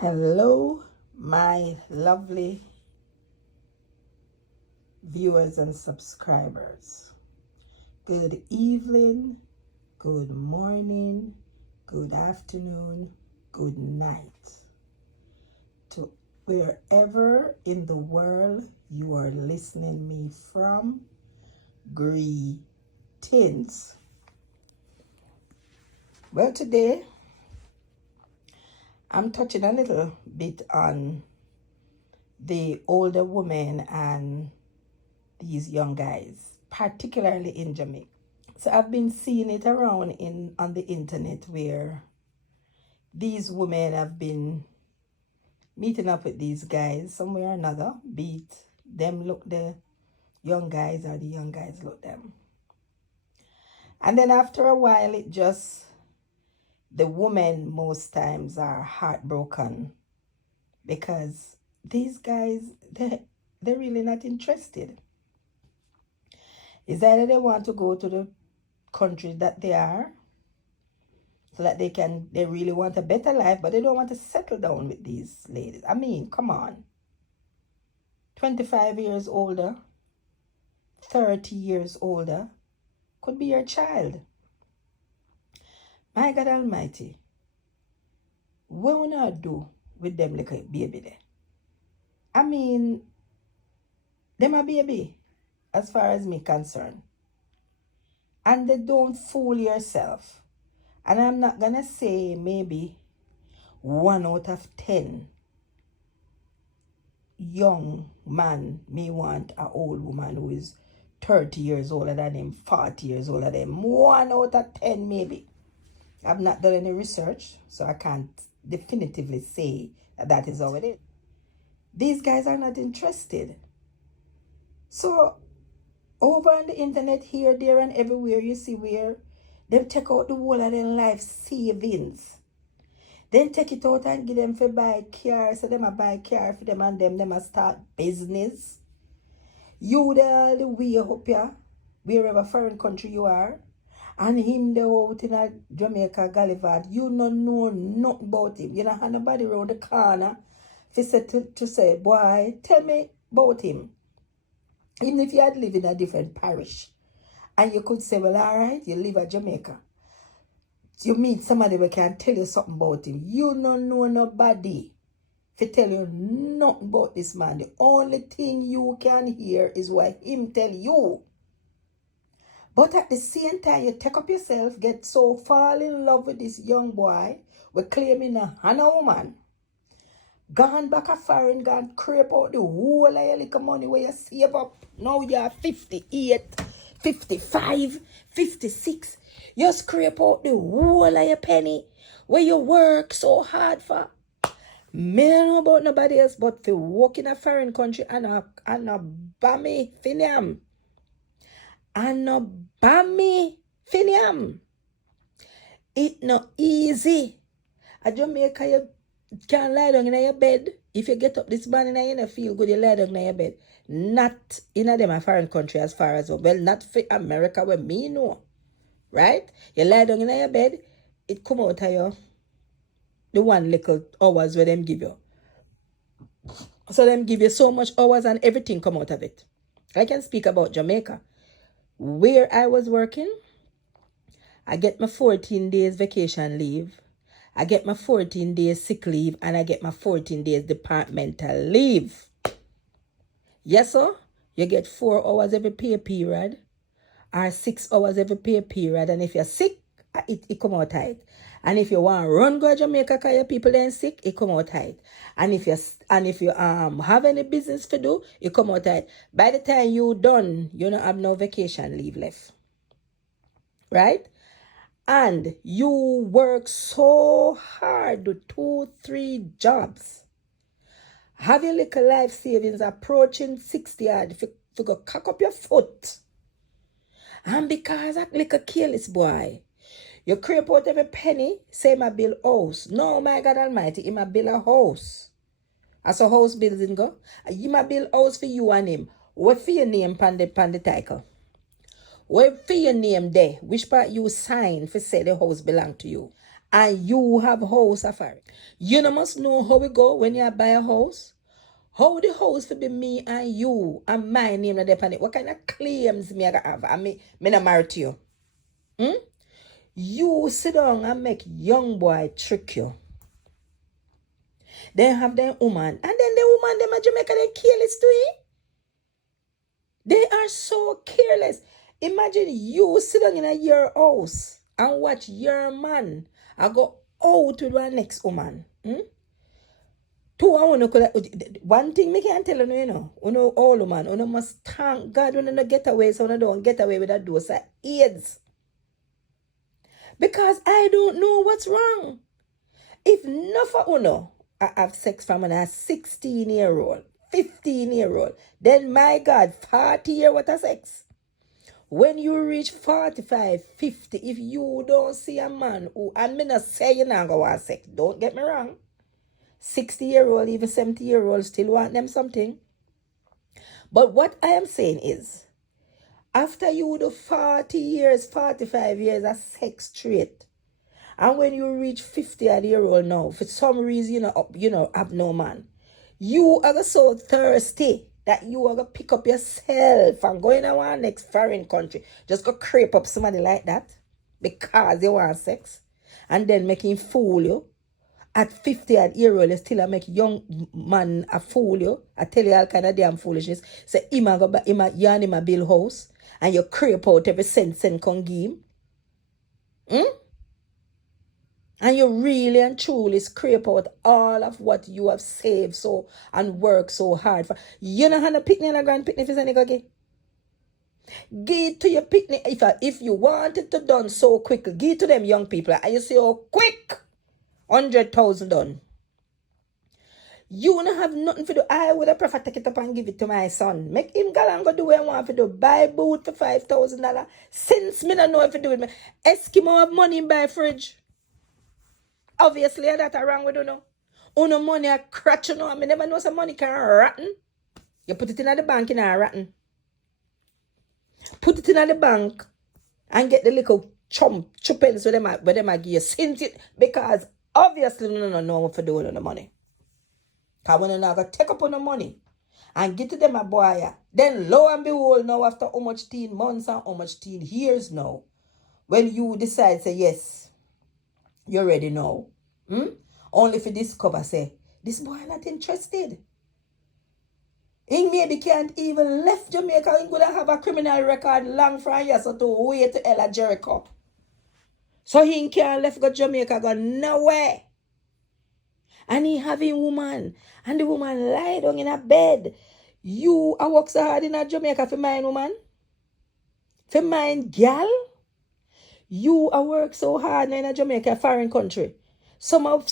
Hello, my lovely viewers and subscribers. Good evening, good morning, good afternoon, good night. To wherever in the world you are listening me from, greetings. Well, today I'm touching a little bit on the older women and these young guys, particularly in Jamaica. So I've been seeing it around on the internet where these women have been meeting up with these guys somewhere or another, be it them look the young guys or the young guys look them. And then after a while, the women most times are heartbroken because these guys, they're really not interested. It's either they want to go to the country that they are so that they really want a better life, but they don't want to settle down with these ladies. I mean, come on. 25 years older, 30 years older, could be your child. My God Almighty, what will not do with them like a baby there? I mean, them a baby, as far as me concerned. And they don't fool yourself. And I'm not gonna say maybe 1 out of 10 young man may want an old woman who is 30 years older than him, 40 years older than him. 1 out of 10 maybe. I've not done any research, so I can't definitively say that is how it is. These guys are not interested. So over on the internet, here, there, and everywhere, you see where them take out the whole of their life savings. Then take it out and give them for buy car. So them a buy car for them and them a start business. You there all the way up here, wherever foreign country you are. And him there out in a Jamaica Gallivard. You no know nothing about him. You don't have nobody around the corner to say, boy, tell me about him. Even if you had lived in a different parish. And you could say, well, all right, you live at Jamaica. You meet somebody who can tell you something about him. You don't know nobody to tell you nothing about this man. The only thing you can hear is what him tell you. But at the same time, you take up yourself, get so fall in love with this young boy, we're claiming a woman. Gone back a foreign, gone creep out the whole of your little money where you save up. Now you're 58, 55, 56. You scrape out the whole of your penny where you work so hard for. Me don't know about nobody else but to work in a foreign country and a bammy finiam. And a bammy finiam. It not easy. A Jamaica, you can't lie down in your bed. If you get up this morning and you don't feel good, you lie down in your bed. Not in a foreign country as far as well, not for America where me know. Right? You lie down in your bed, it come out of you. The one little hours where them give you. So them give you so much hours and everything come out of it. I can speak about Jamaica. Where I was working, I get my 14 days vacation leave. I get my 14 days sick leave and I get my 14 days departmental leave. Yes, sir? You get 4 hours every pay period or 6 hours every pay period. And if you're sick, it come out tight. And if you want to run go to Jamaica because your people then sick, it come out tight. And if you have any business to do, it come out tight. By the time you done, you don't have no vacation leave left. Right? And you work so hard, do 2-3 jobs. Have your little life savings approaching 60 hard. If you go cock up your foot. And because that little careless boy, you creep out every penny, say my bill house. No, my God Almighty, he my bill a house. As a house building go, he my bill house for you and him. What for your name pan the title? What for your name there? Which part you sign for say the house belong to you? and you have house safari. You know must know how we go when you buy a house. How the house to be me and you and my name na depend it. What kind of claims me I have? I me not married to you. You sit down and make young boy trick you. They have their woman, and then the woman them a Jamaica they careless to him. They are so careless. Imagine you sit down in your house and watch your man I go out with one next woman. One thing me can tell you, all woman, must thank God when you get away, so you don't get away with that dose of AIDS. Because I don't know what's wrong. If not for I have sex from a 16-year-old, 15-year-old, then my God, 40 years what a sex. When you reach 45, 50, if you don't see a man who, and me not say you not go have sex, don't get me wrong. 60-year-old, even 70-year-old still want them something. But what I am saying is, after you do 40 years, 45 years of sex straight, and when you reach 50-year-old now, for some reason have no man, you are so thirsty that you are going to pick up yourself and go in our next foreign country. Just go creep up somebody like that because they want sex. And then making fool you. At 50-year-old, you still make young man a fool you. I tell you all kind of damn foolishness. Say, him a build house. And you creep out every cent can give him. And you really and truly scrape out all of what you have saved so and worked so hard for. You know how to picnic and a grand picnic is any go give it to your picnic. If you want it to done so quickly, give it to them young people. And you say, oh, quick, 100,000 done. You don't have nothing to do. I would have preferred to take it up and give it to my son. Make him go and go do what I want to do. Buy boot for $5,000. Since me don't know if to do it. Eskimo have money in buy fridge. Obviously, that's wrong with you know. Uno money a crutch, I mean, never know some money can rotten. You put it in the bank in a rotten. Put it in the bank and get the little chuppens where them give you. Since it, because obviously, no know what to do with the money. Because when you go take up on the money and get to them a boy, then lo and behold, now after how much 10 months and how much 10 years now, when you decide, say, yes, you're ready now. Only if you discover, say, this boy not interested. He maybe can't even left Jamaica. He gonna have a criminal record long from here, so to wait to Ella Jericho. So he can't left go Jamaica, go nowhere. And he having woman. And the woman lie down in a bed. You a work so hard in a Jamaica for mine woman? For mine gal? You a work so hard in a Jamaica, foreign country. Some of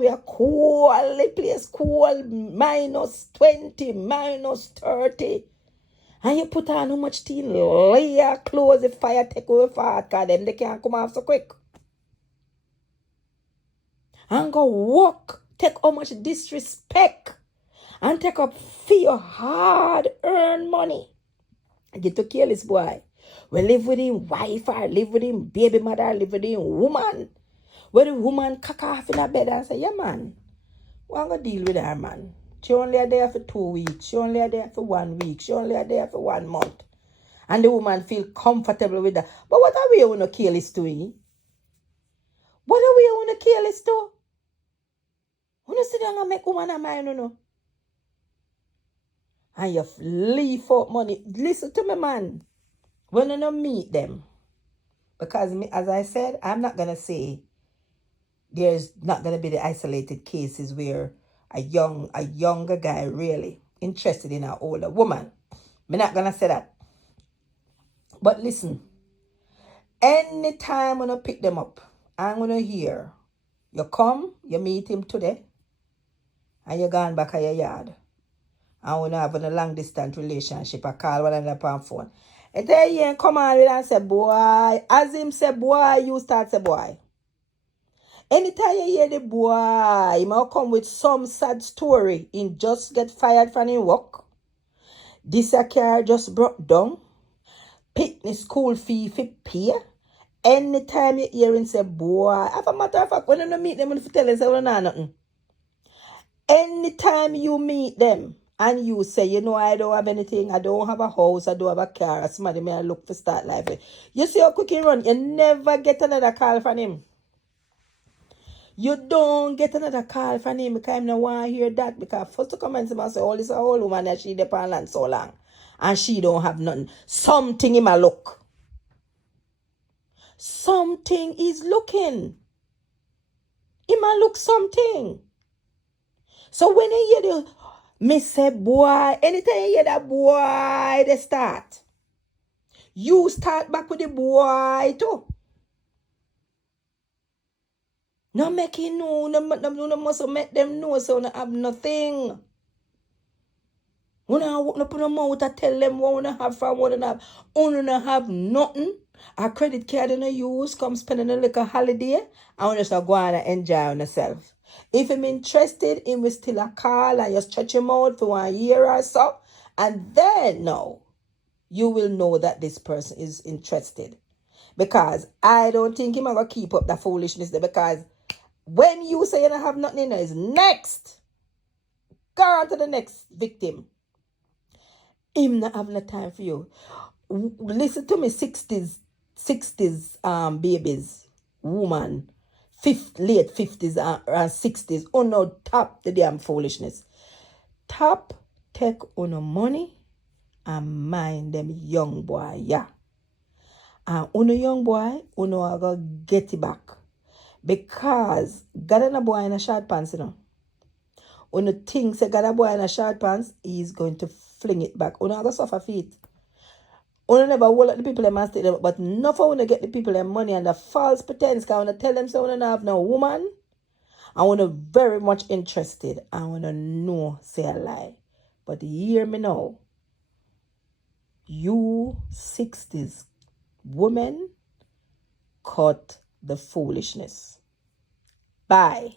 we are cool place, cool -20, -30. And you put on how much teen layer clothes, the fire take over fast, because them they can't come off so quick. And go walk, take how much disrespect, and take up for your hard-earned money. And get to kill this boy. We live with him wife or live with him baby mother, live with him woman. Where the woman cock off in a bed and say, yeah man, we're going to deal with her man. She only there for 2 weeks. She only there for 1 week. She only there for 1 month. And the woman feel comfortable with that. But what are we going to kill this to? What are we going to kill this to? You know, sit down and make woman a mind, you know. And you leave out money. Listen to me, man. When you don't meet them. Because, as I said, I'm not going to say there's not going to be the isolated cases where a younger guy really interested in an older woman. I'm not going to say that. But listen, anytime when I pick them up, I'm going to hear, you come, you meet him today, and you're gone back at your yard. And we're having a long distance relationship. I call one another on phone. And then you come on with and say, boy, as him say, boy, you start say, boy. Anytime you hear the boy, he might come with some sad story. He just get fired from his work. This car just broke down. Picnic school fee for pay. Anytime you hear him say, boy, as a matter of fact, when you meet them, if you tell them, say, well, nah, nothing. Anytime you meet them and you say, you know, I don't have anything, I don't have a house, I don't have a car, somebody may look for start life. You see how quick he run, you never get another call from him. You don't get another call from him because I don't want to hear that. Because first to come and say, oh, this is a whole woman that she depend on so long. And she don't have nothing. Something in my look. Something is looking. He might look something. So when you hear me say, boy, anytime you hear that boy, they start. You start back with the boy too. No make it know, no must make them know so no have nothing. When I open up your mouth, I tell them what I have from what I have. Only have nothing. A credit card in a use, come spending a little holiday. I want to go on and enjoy on yourself. If I'm interested, it will still a call and you stretch him out for 1 year or so. And then now, you will know that this person is interested. Because I don't think him going to keep up that foolishness there. Because when you say you don't have nothing in there, it's next. Go on to the next victim. Him not have no time for you. Listen to me, 60s babies, woman, late 50s and 60s. Oh no, top the damn foolishness. Top take on money and mind them young boy, yeah. And on a young boy, uno are gonna get it back. Because God and a boy in a short pants, you know. Uno thinks that God a boy in a short pants, he's going to fling it back. Uno are gonna suffer feet. Uno never hold up the people and stay them, but enough for uno get the people their money and the false pretense. Cause uno tell them so uno have no woman. I wanna very much interested. I wanna know say a lie. But hear me now. You 60s women cut the foolishness. Bye.